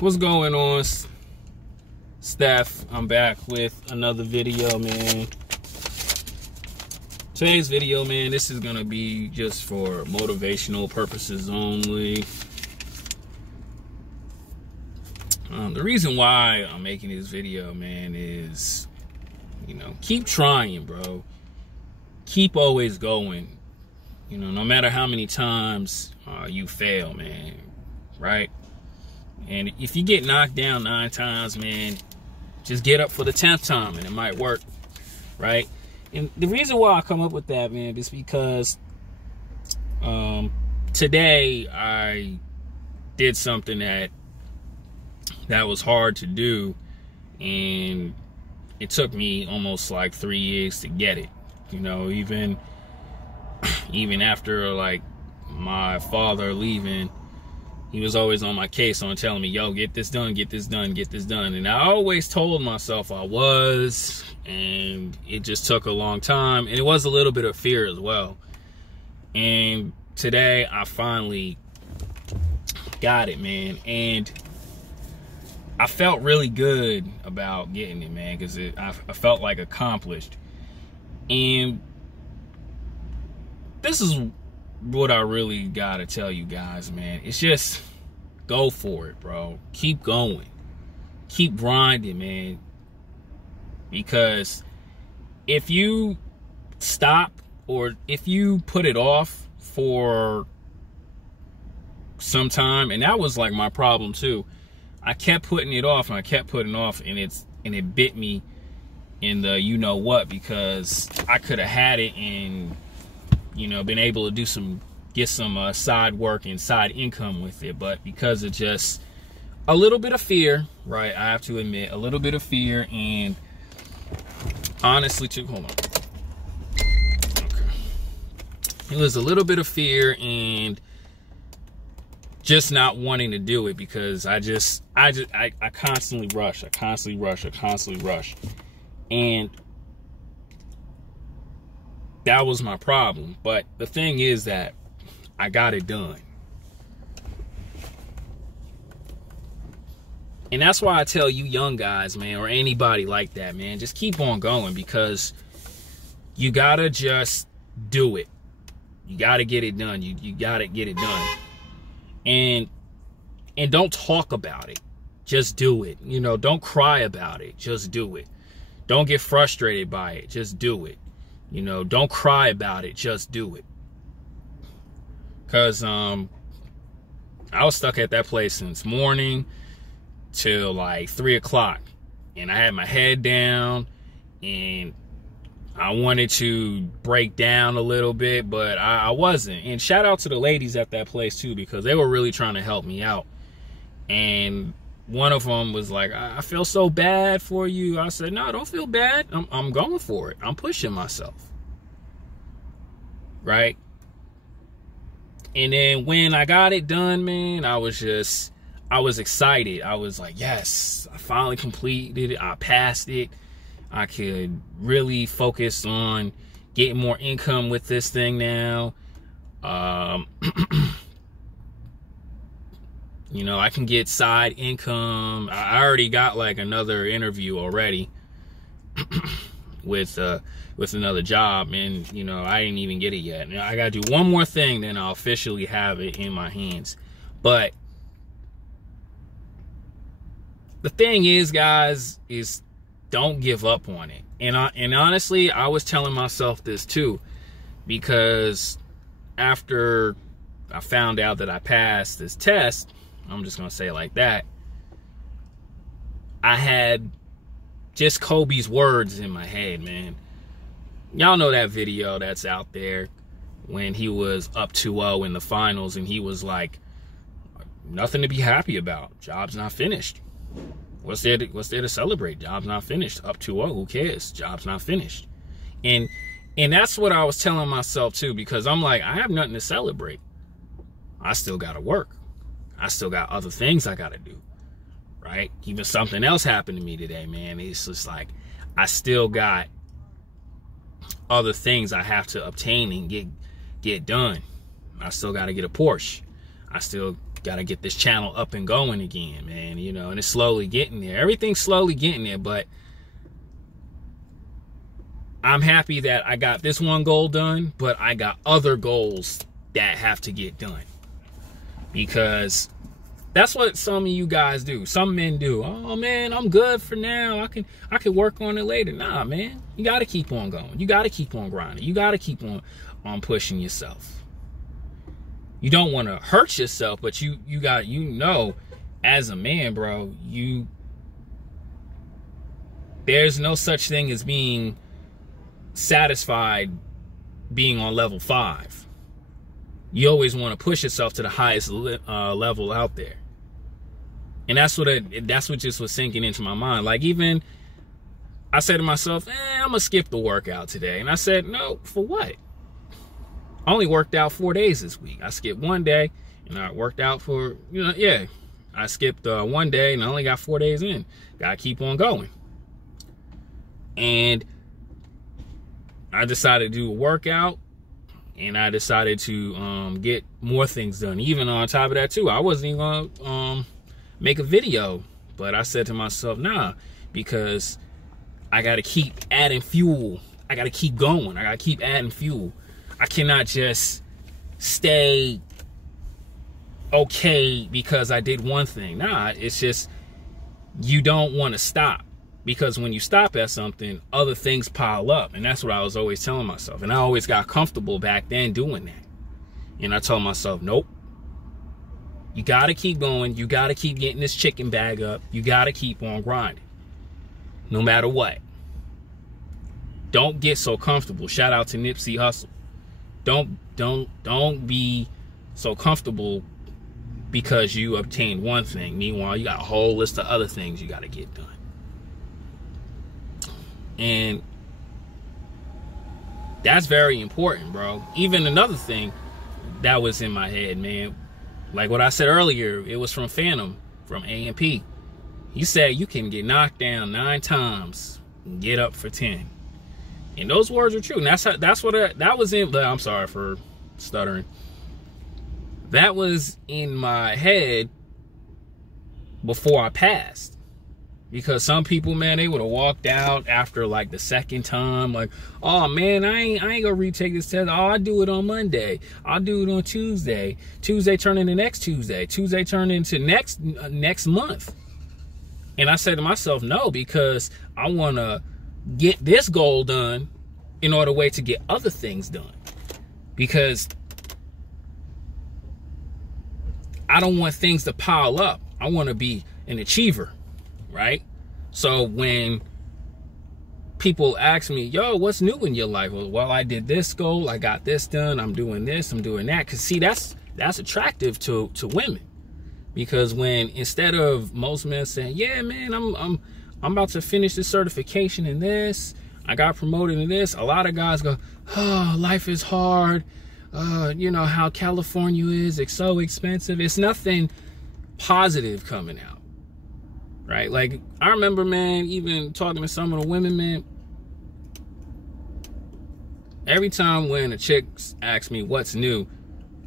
What's going on, Steph? I'm back with another video, man. Today's video, man, this is gonna be just for motivational purposes only. The reason why I'm making this video, man, is, keep trying, bro. Keep always going. No matter how many times you fail, man, right? And if you get knocked down 9 times, man, just get up for the 10th time and it might work, right? And the reason why I come up with that, man, is because today I did something that was hard to do, and it took me almost like 3 years to get it. Even after like my father leaving, he was always on my case on telling me, yo, get this done, get this done, get this done. And I always told myself I was, and it just took a long time. And it was a little bit of fear as well. And today I finally got it, man. And I felt really good about getting it, man, because I felt like accomplished. And this is what I really gotta tell you guys, man. It's just go for it, bro. Keep going. Keep grinding, man. Because if you stop, or if you put it off for some time, and that was like my problem too. I kept putting it off and I kept putting it off, and it bit me in the you-know-what, because I could have had it and been able to get some side work and side income with it. But because of just a little bit of fear, right? I have to admit, a little bit of fear, and honestly too, hold on. Okay. It was a little bit of fear and just not wanting to do it, because I constantly rush. And that was my problem. But the thing is that I got it done. And that's why I tell you young guys, man, or anybody like that, man, just keep on going, because you gotta just do it. You gotta get it done. You gotta get it done. And don't talk about it. Just do it. Don't cry about it. Just do it. Don't get frustrated by it. Just do it. Don't cry about it. Just do it. Because I was stuck at that place since morning till like 3 o'clock. And I had my head down, and I wanted to break down a little bit, but I wasn't. And shout out to the ladies at that place too, because they were really trying to help me out. And one of them was like, I feel so bad for you. I said, no, don't feel bad. I'm going for it. I'm pushing myself. Right? And then when I got it done, man, I was excited. I was like, yes, I finally completed it. I passed it. I could really focus on getting more income with this thing now. I can get side income. I already got like another interview already with another job, and I didn't even get it yet. Now I gotta do one more thing, then I'll officially have it in my hands. But the thing is, guys, is don't give up on it. And honestly, I was telling myself this too, because after I found out that I passed this test, I'm just gonna say it like that, I had just Kobe's words in my head, man. Y'all know that video that's out there when he was up 2-0 in the finals, and he was like, nothing to be happy about. Job's not finished. What's there to celebrate? Job's not finished. Up 2-0, who cares? Job's not finished. And that's what I was telling myself too, because I'm like, I have nothing to celebrate. I still gotta work. I still got other things I gotta do, right? Even something else happened to me today, man. It's just like, I still got other things I have to obtain and get done. I still gotta get a Porsche. I still Got to get this channel up and going again, man, you know, and it's slowly getting there. Everything's slowly getting there, but I'm happy that I got this one goal done, but I got other goals that have to get done. Because that's what some of you guys do. Some men do. Oh man, I'm good for now. I can work on it later. Nah, man. You gotta keep on going. You gotta keep on grinding. You gotta keep on pushing yourself. You don't want to hurt yourself, but you know, as a man, bro, there's no such thing as being satisfied being on level 5. You always want to push yourself to the highest level out there. And that's what just was sinking into my mind. Like, even I said to myself, I'm gonna skip the workout today. And I said, no, for what? I only worked out 4 days this week. I skipped 1 day, and I worked out for, I skipped 1 day, and I only got 4 days in. Gotta keep on going. And I decided to do a workout, and I decided to get more things done. Even on top of that, too, I wasn't even gonna make a video, but I said to myself, nah, because I gotta keep adding fuel. I gotta keep going. I gotta keep adding fuel. I cannot just stay okay because I did one thing. Nah, it's just you don't want to stop, because when you stop at something, other things pile up. And that's what I was always telling myself. And I always got comfortable back then doing that. And I told myself, nope. You got to keep going. You got to keep getting this chicken bag up. You got to keep on grinding, no matter what. Don't get so comfortable. Shout out to Nipsey Hussle. Don't be so comfortable because you obtained one thing. Meanwhile, you got a whole list of other things you got to get done. And that's very important, bro. Even another thing that was in my head, man, like what I said earlier, it was from Phantom, from AMP. He said you can get knocked down 9 times and get up for 10. And those words are true. And that was in, I'm sorry for stuttering. That was in my head before I passed. Because some people, man, they would have walked out after like the second time, like, oh man, I ain't gonna retake this test. Oh, I'll do it on Monday. I'll do it on Tuesday. Tuesday turn into next Tuesday. Tuesday turn into next month. And I said to myself, no, because I want to get this goal done in order to get other things done. Because I don't want things to pile up. I want to be an achiever, right? So when people ask me, yo, what's new in your life? Well, I did this goal. I got this done. I'm doing this. I'm doing that. Because see, that's attractive to women. Because when, instead of most men saying, yeah, man, I'm about to finish this certification in this, I got promoted in this, a lot of guys go, oh, life is hard. You know how California is, it's so expensive. It's nothing positive coming out, right? Like, I remember, man, even talking to some of the women, man, every time when a chick asks me what's new,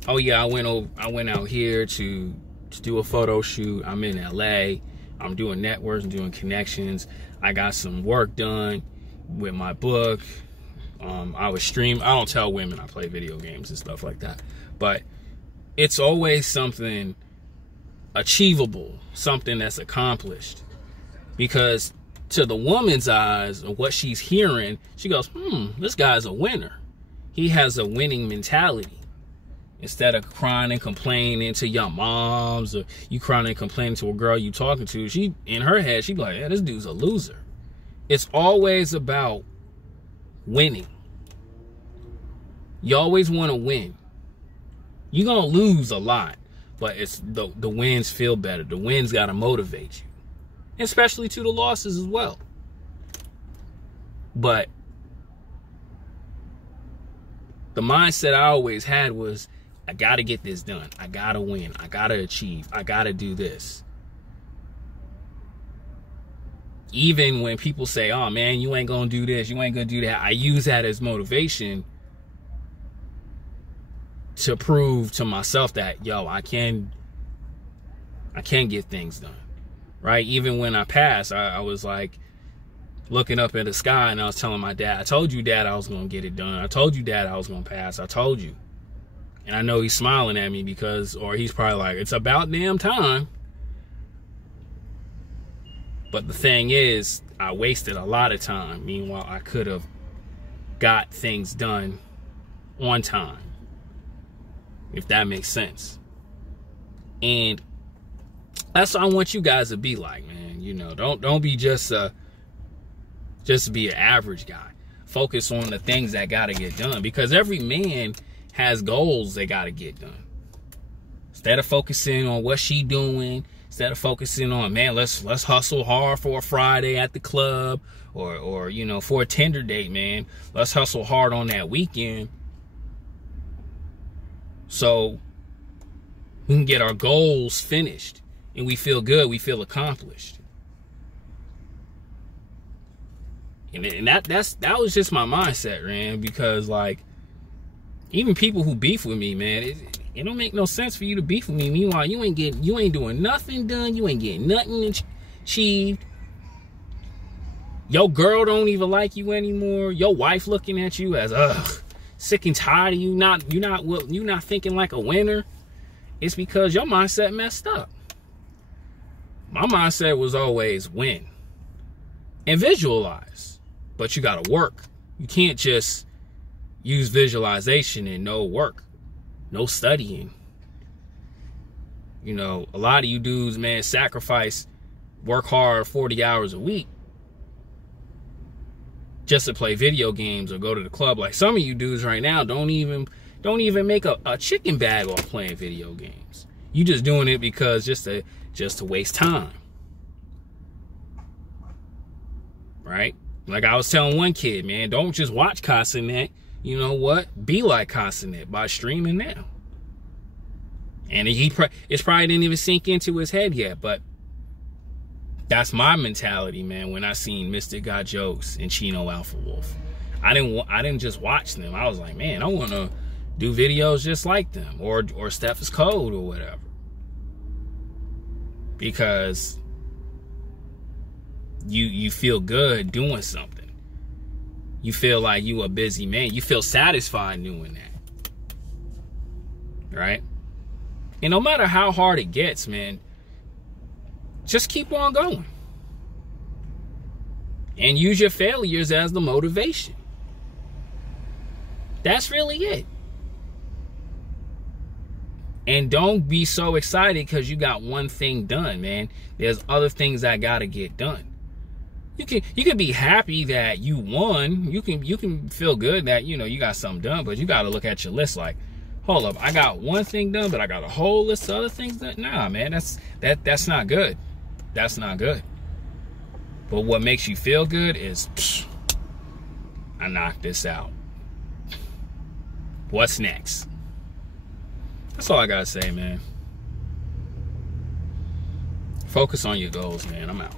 oh yeah, I went out here to do a photo shoot. I'm in LA. I'm doing networks, I'm doing connections. I got some work done with my book. I was stream. I don't tell women I play video games and stuff like that, but it's always something achievable, something that's accomplished. Because to the woman's eyes, or what she's hearing, she goes, this guy's a winner. He has a winning mentality. Instead of crying and complaining to your moms, or you crying and complaining to a girl you talking to, she, in her head, she be like, yeah, this dude's a loser. It's always about winning. You always want to win. You're going to lose a lot, but it's the wins feel better. The wins got to motivate you, especially to the losses as well. But the mindset I always had was, I got to get this done. I got to win. I got to achieve. I got to do this. Even when people say, oh man, you ain't going to do this, you ain't going to do that, I use that as motivation to prove to myself that, yo, I can I can get things done, right? Even when I passed, I was like looking up at the sky and I was telling my dad, I told you, Dad, I was going to get it done. I told you, Dad, I was going to pass. I told you. And I know he's smiling at me because, or he's probably like, it's about damn time. But the thing is, I wasted a lot of time. Meanwhile, I could have got things done on time, if that makes sense. And that's what I want you guys to be like, man. You know, don't be just be an average guy. Focus on the things that gotta get done, because every man has goals they gotta get done. Instead of focusing on what she doing, instead of focusing on, man, let's hustle hard for a Friday at the club, or you know, for a Tinder date, man, let's hustle hard on that weekend so we can get our goals finished and we feel good, we feel accomplished. And that was just my mindset, man, because like, even people who beef with me, man, it don't make no sense for you to beef with me. Meanwhile, you ain't doing nothing done. You ain't getting nothing achieved. Your girl don't even like you anymore. Your wife looking at you as sick and tired of you. You not thinking like a winner. It's because your mindset messed up. My mindset was always win and visualize, but you gotta work. You can't just use visualization and no work, no studying. You know, a lot of you dudes, man, sacrifice, work hard 40 hours a week just to play video games or go to the club. Like some of you dudes right now don't even make a chicken bag off playing video games. You just doing it because just to waste time. Right? Like I was telling one kid, man, don't just watch Casanet. You know what? Be like Casanet by streaming now. And it's probably didn't even sink into his head yet, but that's my mentality, man. When I seen Mystic Got Jokes and Chino Alpha Wolf, I didn't just watch them. I was like, man, I want to do videos just like them, or Steph's Code or whatever, because you feel good doing something. You feel like you a busy man. You feel satisfied doing that, right? And no matter how hard it gets, man, just keep on going. And use your failures as the motivation. That's really it. And don't be so excited because you got one thing done, man. There's other things that gotta get done. You can be happy that you won. You can feel good that, you know, you got something done, but you gotta look at your list like, hold up, I got one thing done, but I got a whole list of other things done. Nah, man, that's not good. That's not good. But what makes you feel good is, I knocked this out. What's next? That's all I gotta say, man. Focus on your goals, man. I'm out.